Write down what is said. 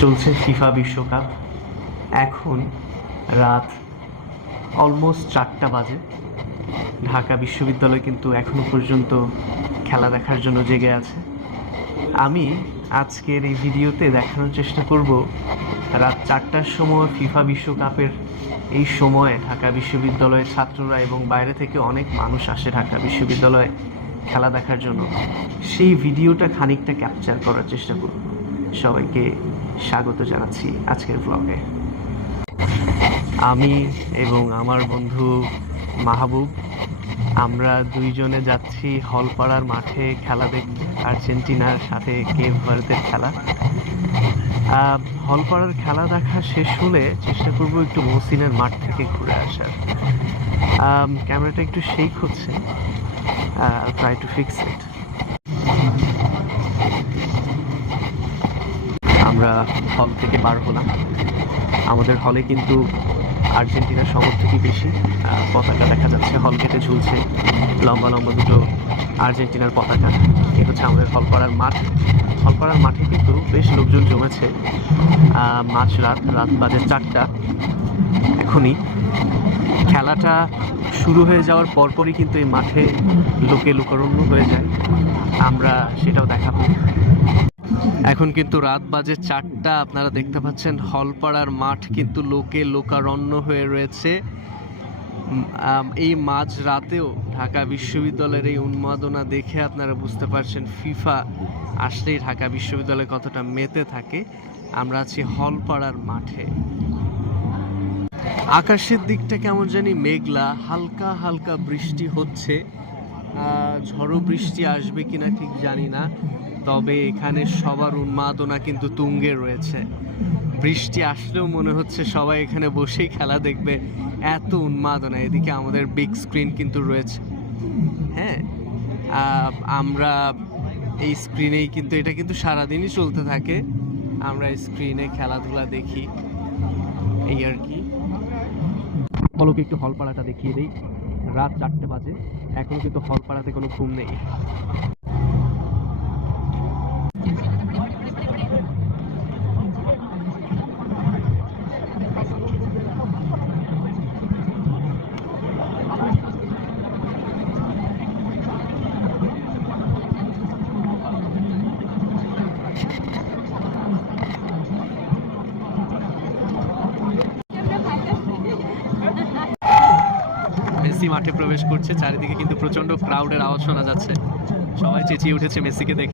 চলছে ফিফা বিশ্বকাপ। এখন রাত অলমোস্ট 4টা বাজে। ঢাকা বিশ্ববিদ্যালয় কিন্তু এখনো পর্যন্ত খেলা দেখার জন্য জেগে আছে। আমি আজকের এই ভিডিওতে দেখানোর চেষ্টা করব রাত 4টার সময় ফিফা বিশ্বকাপের এই সময়ে ঢাকা বিশ্ববিদ্যালয়ের ছাত্ররা এবং বাইরে থেকে অনেক মানুষ আসে ঢাকা বিশ্ববিদ্যালয়ে খেলা দেখার জন্য। সেই ভিডিওটা খানিকটা ক্যাপচার করার চেষ্টা করব। সবাইকে স্বাগত জানাচ্ছি আজকের ব্লগে। আমি এবং আমার বন্ধু মাহবুব, আমরা দুইজনে যাচ্ছি হলপাড়ার মাঠে খেলা দেখতে, আর্জেন্টিনার সাথে কেপ ভার্দের খেলা। হলপাড়ার খেলা দেখা শেষ হলে চেষ্টা করব একটু মহসিনের মাঠ থেকে ঘুরে আসার। ক্যামেরাটা একটু শেক হচ্ছে, ট্রাই টু ফিক্স ইট। আমরা হল থেকে বার হলাম। আমাদের হলে কিন্তু আর্জেন্টিনার সমর্থকই বেশি। পতাকা দেখা যাচ্ছে, হল গেটে ঝুলছে লম্বা লম্বা দুটো আর্জেন্টিনার পতাকা। এই হচ্ছে আমাদের হলপাড়ার মাঠ। হলপাড়ার মাঠে কিন্তু বেশ লোকজন জমেছে। রাত বাজে 4টা। এখনই খেলাটা শুরু হয়ে যাওয়ার পরপরই কিন্তু এই মাঠে লোকে লোকারণ্য হয়ে যায়। আমরা সেটাও দেখাবো। এখন কিন্তু রাত বাজে 4টা। আপনারা দেখতে পাচ্ছেন হলপাড়ার মাঠ কিন্তু লোকে লোকারণ্য হয়ে রয়েছে। এই মাঝ রাতেও ঢাকা বিশ্ববিদ্যালয়ের এই উন্মাদনা দেখে আপনারা বুঝতে পারছেন ফিফা আসলেই ঢাকা বিশ্ববিদ্যালয় কতটা মেতে থাকে। আমরা আছি হলপাড়ার মাঠে। আকাশের দিকটা কেমন জানি মেঘলা, হালকা হালকা বৃষ্টি হচ্ছে। ঝড়ো বৃষ্টি আসবে কিনা ঠিক জানি না, তবে এখানে সবার উন্মাদনা কিন্তু তুঙ্গে রয়েছে। বৃষ্টি আসলেও মনে হচ্ছে সবাই এখানে বসেই খেলা দেখবে, এত উন্মাদনা। এদিকে আমাদের বিগ স্ক্রিন কিন্তু রয়েছে। হ্যাঁ, আমরা এই স্ক্রিনেই কিন্তু, এটা কিন্তু সারাদিনই চলতে থাকে। আমরা স্ক্রিনে খেলাধুলা দেখি, এই আর কি। ফলকে একটু হলপাড়াটা দেখিয়ে দিই। রাত 4টে বাজে, এখনো কিন্তু হলপাড়াতে কোনো ঘুম নেই। মেসি মাঠে প্রবেশ করছে। চারিদিকে কিন্তু প্রচন্ড ক্রাউডের আওয়াজ শোনা যাচ্ছে। সবাই চেঁচিয়ে উঠেছে মেসিকে দেখে।